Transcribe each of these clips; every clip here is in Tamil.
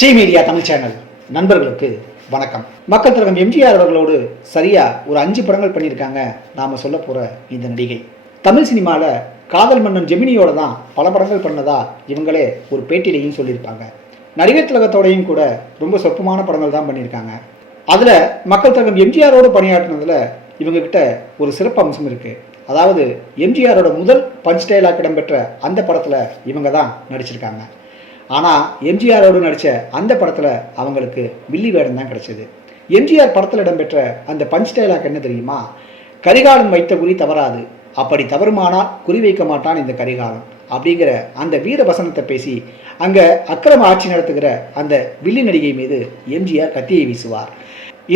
சி மீடியா தமிழ் சேனல் நண்பர்களுக்கு வணக்கம். மக்கள் தலைவர் எம்ஜிஆர் அவர்களோடு சரியா ஒரு 5 படங்கள் பண்ணியிருக்காங்க. நாம சொல்ல போற இந்த நடிகை தமிழ் சினிமாவில் காதல் மன்னன் ஜெமினியோட தான் பல படங்கள் பண்ணதா இவங்களே ஒரு பேட்டியிலையும் சொல்லியிருப்பாங்க. நடிகர் திலகத்தோடையும் கூட ரொம்ப சொற்பமான படங்கள் தான் பண்ணியிருக்காங்க. அதில் மக்கள் தலைவர் எம்ஜிஆரோடு பணியாற்றினதில் இவங்க கிட்ட ஒரு சிறப்பு அம்சம் இருக்கு. அதாவது எம்ஜிஆரோட முதல் பஞ்ச் டைலாக் இடம்பெற்ற அந்த படத்தில் இவங்க தான் நடிச்சிருக்காங்க. ஆனால் எம்ஜிஆரோடு நடித்த அந்த படத்தில் அவங்களுக்கு வில்லி வேடம் தான் கிடைச்சது. எம்ஜிஆர் படத்தில் இடம்பெற்ற அந்த பஞ்ச் டைலாக் என்ன தெரியுமா? கரிகாலன் வைத்த குறி தவறாது, அப்படி தவறுமானால் குறி வைக்க மாட்டான் இந்த கரிகாலன் அப்படிங்கிற அந்த வீர வசனத்தை பேசி அங்கே அக்கிரம ஆட்சி நடத்துகிற அந்த வில்லி நடிகை மீது எம்ஜிஆர் கத்தியை வீசுவார்.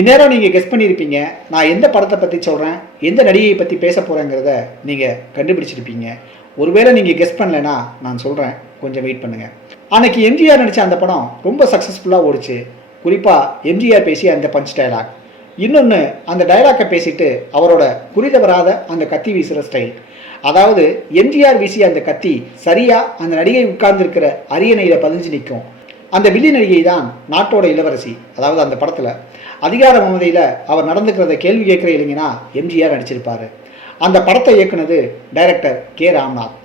இந்நேரம் நீங்கள் கெஸ் பண்ணியிருப்பீங்க, நான் எந்த படத்தை பற்றி சொல்கிறேன், எந்த நடிகையை பற்றி பேச போகிறேங்கிறத நீங்கள் கண்டுபிடிச்சிருப்பீங்க. ஒருவேளை நீங்கள் கெஸ் பண்ணலைன்னா நான் சொல்கிறேன், கொஞ்சம் வெயிட் பண்ணுங்கள். அன்னைக்கு எம்ஜிஆர் நடித்த அந்த படம் ரொம்ப சக்ஸஸ்ஃபுல்லாக ஓடிச்சு. குறிப்பாக எம்ஜிஆர் பேசிய அந்த பஞ்ச் டைலாக், இன்னொன்று அந்த டைலாக்கை பேசிட்டு அவரோட குறிதவராத அந்த கத்தி வீசுகிற ஸ்டைல். அதாவது எம்ஜிஆர் வீசிய அந்த கத்தி சரியாக அந்த நடிகை உட்கார்ந்துருக்கிற அரியணையில் பதிஞ்சு நிற்கும். அந்த வில்லி நடிகை தான் நாட்டோட இளவரசி. அதாவது அந்த படத்தில் அதிகார மமதையில் அவர் நடந்துக்கிறத கேள்வி கேட்குற இளைஞனா எம்ஜிஆர் நடிச்சிருப்பார். அந்த படத்தை இயக்குனது டைரக்டர் கே ராம்நாத்.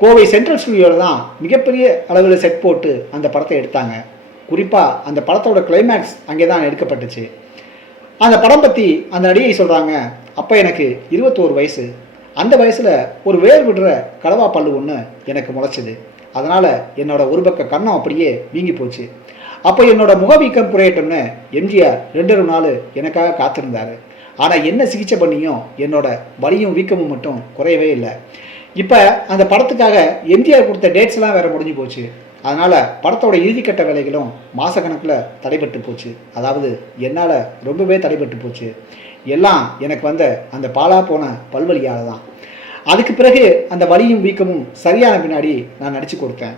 கோவை சென்ட்ரல் ஸ்டுடியோவில் தான் மிகப்பெரிய அளவில் செட் போட்டு அந்த படத்தை எடுத்தாங்க. குறிப்பாக அந்த படத்தோட கிளைமேக்ஸ் அங்கே தான் எடுக்கப்பட்டுச்சு. அந்த படம் பற்றி அந்த நடிகை சொல்கிறாங்க, அப்போ எனக்கு 21 வயசு. அந்த வயசில் ஒரு வேர் விடுற கடவா பல்லு ஒன்று எனக்கு முளைச்சிது. அதனால் என்னோட ஒரு பக்க கண்ணம் அப்படியே வீங்கி போச்சு. அப்போ என்னோட முகவீக்கம் குறையட்டும்னு எம்ஜிஆர் 2 நாள் எனக்காக காத்திருந்தார். ஆனால் என்ன சிகிச்சை பண்ணியும் என்னோட வலியும் வீக்கமும் மட்டும் குறையவே இல்லை. இப்போ அந்த படத்துக்காக எம்ஜிஆர் கொடுத்த டேட்ஸ்லாம் வேறு முடிஞ்சு போச்சு. அதனால் படத்தோட இறுதிக்கட்ட வேலைகளும் மாதக்கணக்கில் தடைபட்டு போச்சு. அதாவது என்னால் ரொம்பவே தடைபட்டு போச்சு. எல்லாம் எனக்கு வந்த அந்த பாலா போன பல்வலியால் தான். அதுக்கு பிறகு அந்த வலியும் வீக்கமும் சரியான பின்னாடி நான் நடித்து கொடுத்தேன்.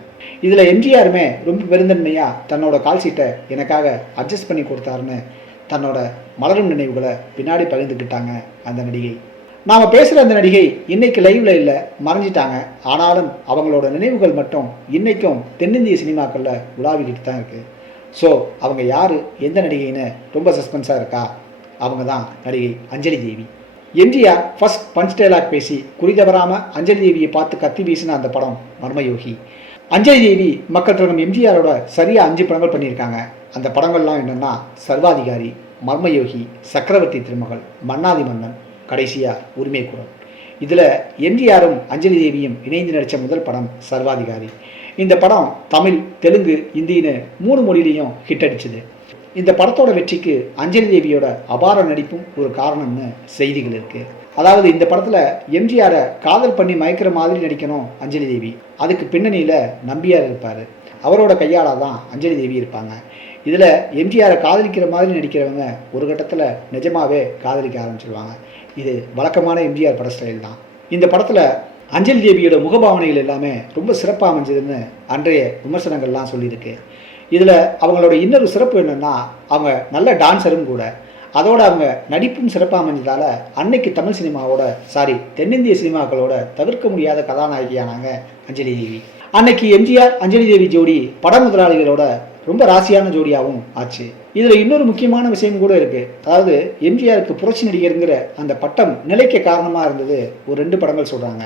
இதில் எம்ஜிஆருமே ரொம்ப பெருந்தன்மையாக தன்னோட கால் சீட்டை எனக்காக அட்ஜஸ்ட் பண்ணி கொடுத்தாருன்னு தன்னோட மலரும் நினைவுகளை பின்னாடி பகிர்ந்துக்கிட்டாங்க அந்த நடிகை. நாம் பேசுகிற அந்த நடிகை இன்னைக்கு லைவ்ல இல்லை, மறைஞ்சிட்டாங்க. ஆனாலும் அவங்களோட நினைவுகள் மட்டும் இன்னைக்கும் தென்னிந்திய சினிமாக்களில் உலாவிக்கிட்டு தான் இருக்குது. ஸோ அவங்க யார், எந்த நடிகைன்னு ரொம்ப சஸ்பென்ஸாக இருக்கா? அவங்க தான் நடிகை அஞ்சலி தேவி. எம்ஜிஆர் ஃபர்ஸ்ட் பஞ்ச் டைலாக் பேசி குறி தவறாமல் அஞ்சலி தேவியை பார்த்து கத்தி வீசின அந்த படம் மர்மயோகி. அஞ்சலி தேவி மக்கள் திலகம் எம்ஜிஆரோட சரியாக 5 படங்கள் பண்ணியிருக்காங்க. அந்த படங்கள்லாம் என்னென்னா சர்வாதிகாரி, மர்மயோகி, சக்கரவர்த்தி திருமகள், மன்னாதி மன்னன், கடைசியாக உரிமை குரல். இதில் எம்ஜிஆரும் அஞ்சலி தேவியும் இணைந்து நடித்த முதல் படம் சர்வாதிகாரி. இந்த படம் தமிழ், தெலுங்கு, இந்தின்னு 3 மொழியிலையும் ஹிட் அடிச்சுது. இந்த படத்தோட வெற்றிக்கு அஞ்சலி தேவியோட அபார நடிப்பும் ஒரு காரணம்னு செய்திகள் இருக்குது. அதாவது இந்த படத்தில் எம்ஜிஆரை காதல் பண்ணி மயக்கிற மாதிரி நடிக்கணும் அஞ்சலி தேவி. அதுக்கு பின்னணியில் நம்பியார் இருப்பார். அவரோட கையால் தான் அஞ்சலி தேவி இருப்பாங்க. இதில் எம்ஜிஆரை காதலிக்கிற மாதிரி நடிக்கிறவங்க ஒரு கட்டத்தில் நிஜமாகவே காதலிக்க ஆரம்பிச்சிருவாங்க. இது வழக்கமான எம்ஜிஆர் பட ஸ்டைல் தான். இந்த படத்தில் அஞ்சலி தேவியோட முகபாவனைகள் எல்லாமே ரொம்ப சிறப்பாக அமைஞ்சதுன்னு அன்றைய விமர்சனங்கள்லாம் சொல்லியிருக்கு. இதில் அவங்களோட இன்னொரு சிறப்பு என்னென்னா, அவங்க நல்ல டான்ஸரும் கூட. அதோட அவங்க நடிப்பும் சிறப்பாக அமைஞ்சதால் அன்னைக்கு தமிழ் சினிமாவோட தென்னிந்திய சினிமாக்களோட தவிர்க்க முடியாத கதாநாயகியானாங்க அஞ்சலி தேவி. அன்னைக்கு எம்ஜிஆர் அஞ்சலி தேவி ஜோடி பட முதலாளிகளோட ரொம்ப ராசியான ஜோடியாகவும் ஆச்சு. இதில் இன்னொரு முக்கியமான விஷயம் கூட இருக்குது. அதாவது எம்ஜிஆருக்கு புரட்சி நடிகருங்கிற அந்த பட்டம் நிலைக்க காரணமாக இருந்தது ஒரு 2 படங்கள் சொல்கிறாங்க.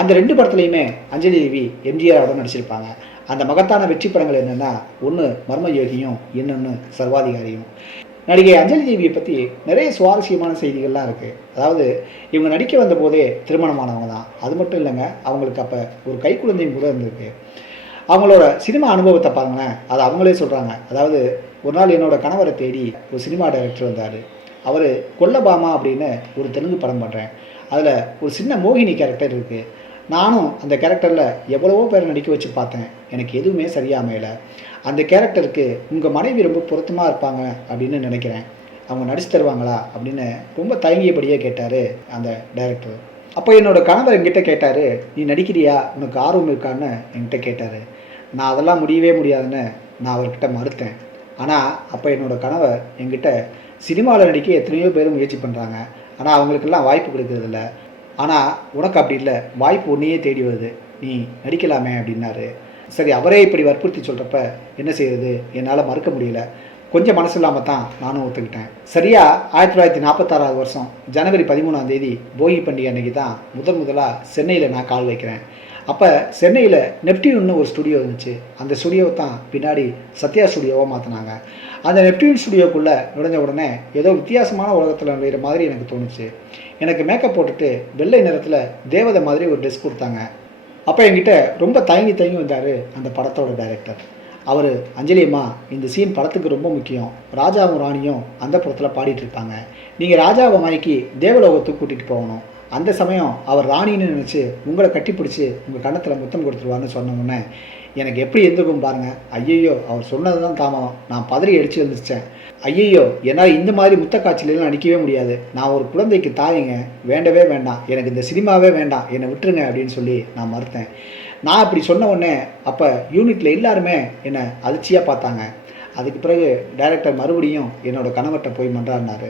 அந்த 2 படத்துலையுமே அஞ்சலி தேவி எம்ஜிஆரோட நடிச்சிருப்பாங்க. அந்த மகத்தான வெற்றி படங்கள் என்னென்னா, ஒன்று மர்மயோகியும், இன்னொன்று சர்வாதிகாரியும். நடிகை அஞ்சலி தேவியை பற்றி நிறைய சுவாரஸ்யமான செய்திகள்லாம் இருக்குது. அதாவது இவங்க நடிக்க வந்த போதே திருமணமானவங்க தான். அது மட்டும் இல்லைங்க, அவங்களுக்கு அப்போ ஒரு கைக்குழந்தையும் கூட இருந்திருக்கு. அவங்களோட சினிமா அனுபவத்தை பாருங்களேன், அது அவங்களே சொல்கிறாங்க. அதாவது ஒரு நாள் என்னோட கணவரை தேடி ஒரு சினிமா டைரக்டர் வந்தார். அவர் கொல்லபாமா அப்படின்னு ஒரு தெலுங்கு படம் பண்ணுறேன். அதில் ஒரு சின்ன மோகினி கேரக்டர் இருக்குது. நானும் அந்த கேரக்டரில் எவ்வளவோ பேரை நடிக்க வச்சு பார்த்தேன், எனக்கு எதுவுமே சரியாக அமையலை. அந்த கேரக்டருக்கு உங்கள் மனைவி ரொம்ப பொருத்தமாக இருப்பாங்க அப்படின்னு நினைக்கிறேன், அவங்க நடிச்சு தருவாங்களா அப்படின்னு ரொம்ப தயங்கியபடியே கேட்டார் அந்த டைரக்டர். அப்போ என்னோட கணவர் என்கிட்ட கேட்டார், நீ நடிக்கிறியா, உனக்கு ஆர்வம் இருக்கான்னு என்கிட்ட கேட்டார். நான் அதெல்லாம் முடியவே முடியாதுன்னு நான் அவர்கிட்ட மறுத்தேன். ஆனால் அப்போ என்னோடய கணவர் என்கிட்ட, சினிமாவில் நடிக்க எத்தனையோ பேர் முயற்சி பண்ணுறாங்க, ஆனால் அவங்களுக்கெல்லாம் வாய்ப்பு கொடுக்கறதில்ல. ஆனால் உனக்கு அப்படி இல்லை, வாய்ப்பு உன்னையே தேடி வருது, நீ நடிக்கலாமே அப்படின்னாரு. சரி, அவரே இப்படி வற்புறுத்தி சொல்கிறப்ப என்ன செய்யறது, என்னால் மறுக்க முடியல. கொஞ்சம் மனசு இல்லாமல் தான் நானும் ஒத்துக்கிட்டேன். சரியாக 1946 வருஷம் ஜனவரி 13ஆம் தேதி போகி பண்டிகை அன்னைக்கு தான் முதலாக சென்னையில் நான் கால் வைக்கிறேன். அப்போ சென்னையில் நெப்டியூன்னு ஒரு ஸ்டுடியோ இருந்துச்சு. அந்த ஸ்டுடியோவை தான் பின்னாடி சத்யா ஸ்டுடியோவாக மாற்றினாங்க. அந்த நெப்டியூன் ஸ்டுடியோக்குள்ளே நுழைஞ்ச உடனே ஏதோ வித்தியாசமான உலகத்தில் நுழையிற மாதிரி எனக்கு தோணுச்சு. எனக்கு மேக்கப் போட்டுட்டு வெள்ளை நிறத்தில் தேவதை மாதிரி ஒரு ட்ரெஸ் கொடுத்தாங்க. அப்போ என்கிட்ட ரொம்ப தயங்கி வந்தார் அந்த படத்தோட டைரக்டர். அவர், அஞ்சலி அம்மா, இந்த சீன் படத்துக்கு ரொம்ப முக்கியம். ராஜாவும் ராணியும் அந்த படத்தில் பாடிட்டு இருப்பாங்க. நீங்கள் ராஜாவை மயக்கி தேவலோகத்துக்கு கூட்டிகிட்டு போகணும். அந்த சமயம் அவர் ராணின்னு நினச்சி உங்களை கட்டிப்பிடிச்சி உங்கள் கன்னத்தில் முத்தம் கொடுத்துருவார்னு சொன்னோன்னே எனக்கு எப்படி இருந்திருக்கும் பாருங்கள். ஐயையோ, அவர் சொன்னது தான் தாமதம். நான் பதறி அடித்து வந்துச்சேன். ஐயையோ, என்னால் இந்த மாதிரி முத்த காட்சியிலாம் நடிக்கவே முடியாது. நான் ஒரு குழந்தைக்கு தாயங்க, வேண்டவே வேண்டாம், எனக்கு இந்த சினிமாவே வேண்டாம், என்னை விட்டுருங்க அப்படின்னு சொல்லி நான் மறுத்தேன். நான் இப்படி சொன்ன உடனே அப்போ யூனிட்டில் எல்லாருமே என்னை அதிர்ச்சியாக பார்த்தாங்க. அதுக்கு பிறகு டைரக்டர் மறுபடியும் என்னோடய கணவர்கிட்ட போய் மன்றாடினார்.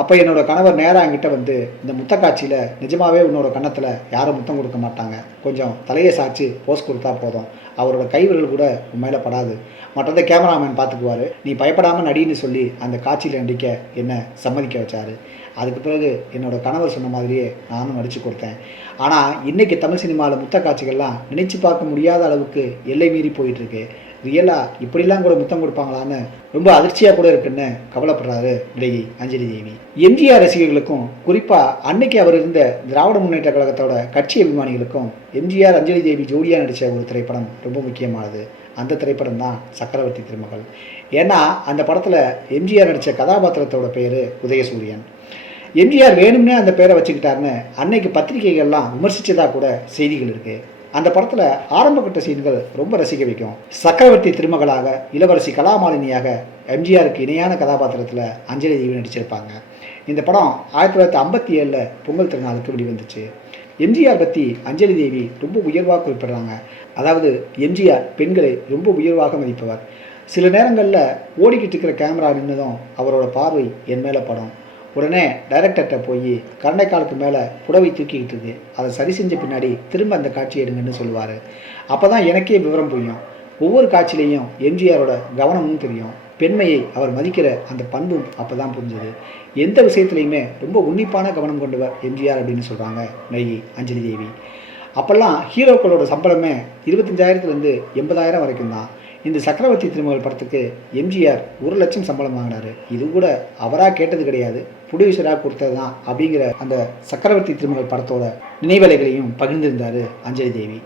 அப்போ என்னோடய கணவர் நேராக என்கிட்ட வந்து, இந்த முத்த காட்சியில் நிஜமாகவே உன்னோட கன்னத்தில் யாரும் முத்தம் கொடுக்க மாட்டாங்க, கொஞ்சம் தலையை சாய்ச்சி போஸ் கொடுத்தா போதும், அவரோட கைவிரல் கூட உன் மேலே படாது, மற்றதை கேமராமேன் பார்த்துக்குவார், நீ பயப்படாமல் நடின்னு சொல்லி அந்த காட்சியில் நடிக்க என்னை சம்மதிக்க வச்சார். அதுக்கு பிறகு என்னோடய கணவர் சொன்ன மாதிரியே நானும் நடித்து கொடுத்தேன். ஆனால் இன்றைக்கி தமிழ் சினிமாவில் முத்த காட்சிகள்லாம் நினச்சி பார்க்க முடியாத அளவுக்கு எல்லை மீறி போயிட்டுருக்கு. ரியலாக இப்படிலாம் கூட முத்தம் கொடுப்பாங்களான்னு ரொம்ப அதிர்ச்சியாக கூட இருக்குன்னு கவலைப்படுறாரு நடிகை அஞ்சலி தேவி. எம்ஜிஆர் ரசிகர்களுக்கும் குறிப்பாக அன்னைக்கு அவர் இருந்த திராவிட முன்னேற்ற கழகத்தோட கட்சி அபிமானிகளுக்கும் எம்ஜிஆர் அஞ்சலி தேவி ஜோடியாக நடித்த ஒரு திரைப்படம் ரொம்ப முக்கியமானது. அந்த திரைப்படம் தான் சக்கரவர்த்தி திருமகள். ஏன்னா அந்த படத்தில் எம்ஜிஆர் நடித்த கதாபாத்திரத்தோட பேர் உதயசூரியன். எம்ஜிஆர் வேணும்னே அந்த பேரை வச்சுக்கிட்டாருன்னு அன்னைக்கு பத்திரிகைகள்லாம் விமர்சித்ததாக கூட செய்திகள் இருக்குது. அந்த படத்தில் ஆரம்பகட்ட சீன்கள் ரொம்ப ரசிக்க வைக்கும். சக்கரவர்த்தி திருமகளாக இளவரசி கலாமாலினியாக எம்ஜிஆருக்கு இணையான கதாபாத்திரத்தில் அஞ்சலி தேவி நடிச்சிருப்பாங்க. இந்த படம் 1957 பொங்கல் திருநாளுக்கு வெளிவந்துச்சு. எம்ஜிஆர் பற்றி அஞ்சலி தேவி ரொம்ப உயர்வாக குறிப்பிடுறாங்க. அதாவது எம்ஜிஆர் பெண்களை ரொம்ப உயர்வாக மதிப்பவர். சில நேரங்களில் ஓடிக்கிட்டு இருக்கிற கேமரா நின்னதும் அவரோட பார்வை என் மேலே படம். உடனே டைரக்டர்கிட்ட போய் கரண்டைக்காலுக்கு மேலே புடவை தூக்கிக்கிட்டு இருக்கு, அதை சரி செஞ்ச பின்னாடி திரும்ப அந்த காட்சி எடுங்கன்னு சொல்லுவார். அப்போ தான் எனக்கே விவரம் புரியும். ஒவ்வொரு காட்சியிலையும் எம்ஜிஆரோட கவனமும் தெரியும். பெண்மையை அவர் மதிக்கிற அந்த பண்பும் அப்போ தான் புரிஞ்சுது. எந்த விஷயத்துலையுமே ரொம்ப உன்னிப்பான கவனம் கொண்டவர் எம்ஜிஆர் அப்படின்னு சொல்கிறாங்க நடிகை அஞ்சலி தேவி. அப்போல்லாம் ஹீரோக்களோட சம்பளமே 25,000 80,000 வரைக்கும் தான். இந்த சக்கரவர்த்தி திருமகள் படத்துக்கு எம்ஜிஆர் 1 லட்சம் சம்பளம் வாங்கினார். இது கூட அவராக கேட்டது கிடையாது, ப்ரொடியூசராக கொடுத்தது தான் அப்படிங்கிற அந்த சக்கரவர்த்தி திருமகள் படத்தோட நினைவலைகளையும் பகிர்ந்திருந்தார் அஞ்சலி தேவி.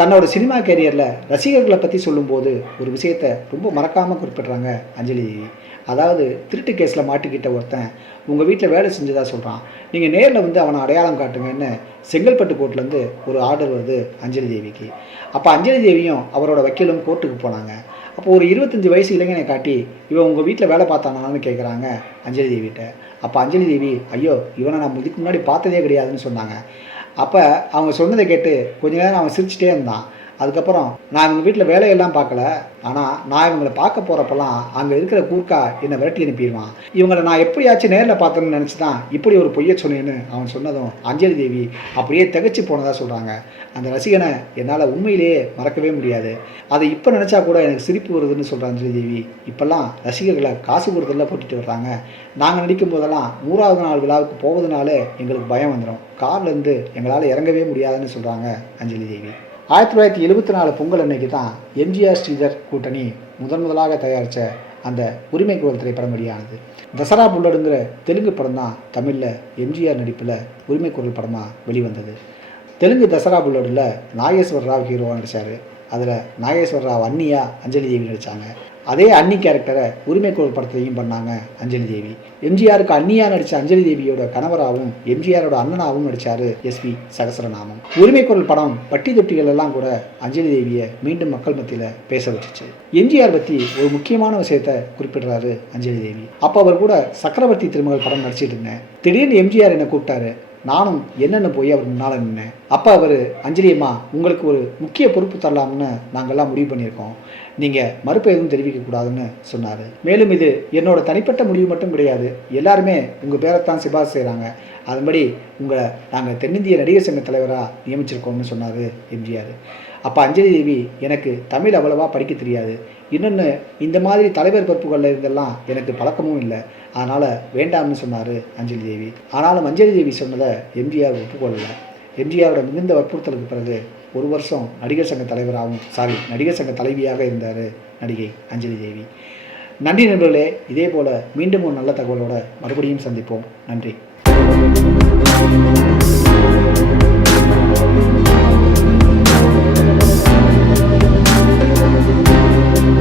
தன்னோட சினிமா கேரியரில் ரசிகர்களை பற்றி சொல்லும்போது ஒரு விஷயத்தை ரொம்ப மறக்காமல் குறிப்பிட்றாங்க அஞ்சலி தேவி. அதாவது திருட்டு கேஸில் மாட்டிக்கிட்ட ஒருத்தன் உங்கள் வீட்டில் வேலை செஞ்சதாக சொல்கிறான், நீங்கள் நேரில் வந்து அவனை அடையாளம் காட்டுங்கன்னு செங்கல்பட்டு கோர்ட்லேருந்து ஒரு ஆர்டர் வருது அஞ்சலி தேவிக்கு. அப்போ அஞ்சலி தேவியும் அவரோட வக்கீலும் கோர்ட்டுக்கு போனாங்க. அப்போ ஒரு 25 வயசு இளைஞனை காட்டி, இவன் உங்கள் வீட்டில் வேலை பார்த்தானான்னு கேட்குறாங்க அஞ்சலி தேவிகிட்ட. அப்போ அஞ்சலி தேவி, ஐயோ, இவனை நான் இதுக்கு முன்னாடி பார்த்ததே கிடையாதுன்னு சொன்னாங்க. அப்போ அவங்க சொன்னதை கேட்டு கொஞ்ச நேரம் அவன் சிரிச்சிட்டே இருந்தான். அதுக்கப்புறம், நான் இவங்க வீட்டில் வேலையெல்லாம் பார்க்கல, ஆனால் நான் இவங்களை பார்க்க போகிறப்பெல்லாம் அங்கே இருக்கிற கூர்க்கா என்னை விரட்டி அனுப்பிடுவான், இவங்களை நான் எப்படியாச்சும் நேரில் பார்த்தேன்னு நினச்சி தான் இப்படி ஒரு பொய்யை சொன்னேன்னு அவன் சொன்னதும் அஞ்சலி தேவி அப்படியே திகச்சு போனதாக சொல்கிறாங்க. அந்த ரசிகனை என்னால் உண்மையிலேயே மறக்கவே முடியாது. அதை இப்போ நினச்சா கூட எனக்கு சிரிப்பு வருதுன்னு சொல்கிற அஞ்சலி தேவி, இப்போல்லாம் ரசிகர்களை காசு கொடுத்தெல்லாம் போட்டுட்டு வர்றாங்க. நாங்கள் நடிக்கும் போதெல்லாம் 100வது நாள் விழாவுக்கு போவதுனாலே எங்களுக்கு பயம் வந்துடும், கார்லேருந்து எங்களால் இறங்கவே முடியாதுன்னு சொல்கிறாங்க அஞ்சலி தேவி. 1974 பொங்கல் அன்னைக்கு தான் எம்ஜிஆர் ஸ்ரீதர் கூட்டணி முதலாக தயாரித்த அந்த உரிமை குரல் திரைப்படம் வெளியானது. தசரா புல்லடுங்கிற தெலுங்கு படம் தான் தமிழில் எம்ஜிஆர் நடிப்பில் உரிமை குரல் படமாக வெளிவந்தது. தெலுங்கு தசரா புல்லடில் நாகேஸ்வர் ராவ் ஹீரோவாக நடித்தார். அதில் நாகேஸ்வர் ராவ் அண்ணியா அஞ்சலி தேவி நடித்தாங்க. அதே அன்னி கேரக்டரை உரிமை குரல் படத்துலையும் பண்ணாங்க அஞ்சலி தேவி. எம்ஜிஆருக்கு அண்ணியாக நடித்த அஞ்சலி தேவியோட கணவராகவும் எம்ஜிஆரோட அண்ணனாகவும் நடித்தார் எஸ்பி சகசரநாமம். உரிமை குரல் படம் பட்டி தொட்டிகள் எல்லாம் கூட அஞ்சலி தேவியை மீண்டும் மக்கள் மத்தியில் பேச வச்சுச்சு. எம்ஜிஆர் பற்றி ஒரு முக்கியமான விஷயத்தை குறிப்பிடுறாரு அஞ்சலி தேவி. அப்போ அவர் கூட சக்கரவர்த்தி திருமகள் படம் நடிச்சிட்டு இருந்தேன். திடீர்னு எம்ஜிஆர் என்னை கூப்பிட்டாரு. நானும் என்னென்னு போய் அவர் முன்னால் நின்னேன். அப்போ அவர், அஞ்சலி அம்மா, உங்களுக்கு ஒரு முக்கிய பொறுப்பு தரலாம்னு நாங்கள்லாம் முடிவு பண்ணியிருக்கோம், நீங்கள் மறுப்பு எதுவும் தெரிவிக்கக்கூடாதுன்னு சொன்னார். மேலும் இது என்னோட தனிப்பட்ட முடிவு மட்டும் கிடையாது, எல்லாருமே உங்கள் பேரைத்தான் சிபாரிசு செய்கிறாங்க, அதன்படி உங்களை நாங்கள் தென்னிந்திய நடிகர் சங்க தலைவராக நியமிச்சிருக்கோம்னு சொன்னார் எம்ஜிஆர். அப்போ அஞ்சலி தேவி எனக்கு தமிழ் அவ்வளவா படிக்க தெரியாது, இன்னொன்று இந்த மாதிரி தலைவர் பொறுப்புகளில் இருந்தெல்லாம் எனக்கு பழக்கமும் இல்லை, அதனால் வேண்டாம்னு சொன்னார் அஞ்சலி தேவி. ஆனாலும் அஞ்சலி தேவி சொன்னதை எம்ஜிஆர் ஒப்புக்கொள்ளலை. எம்ஜிஆரோட மிகுந்த வற்புறுத்தலுக்கு பிறகு 1 வருஷம் நடிகர் சங்க நடிகர் சங்க தலைவியாக இருந்தார் நடிகை அஞ்சலி தேவி. நன்றி நண்பர்களே. இதே போல் மீண்டும் ஒரு நல்ல தகவலோடு மறுபடியும் சந்திப்போம். நன்றி.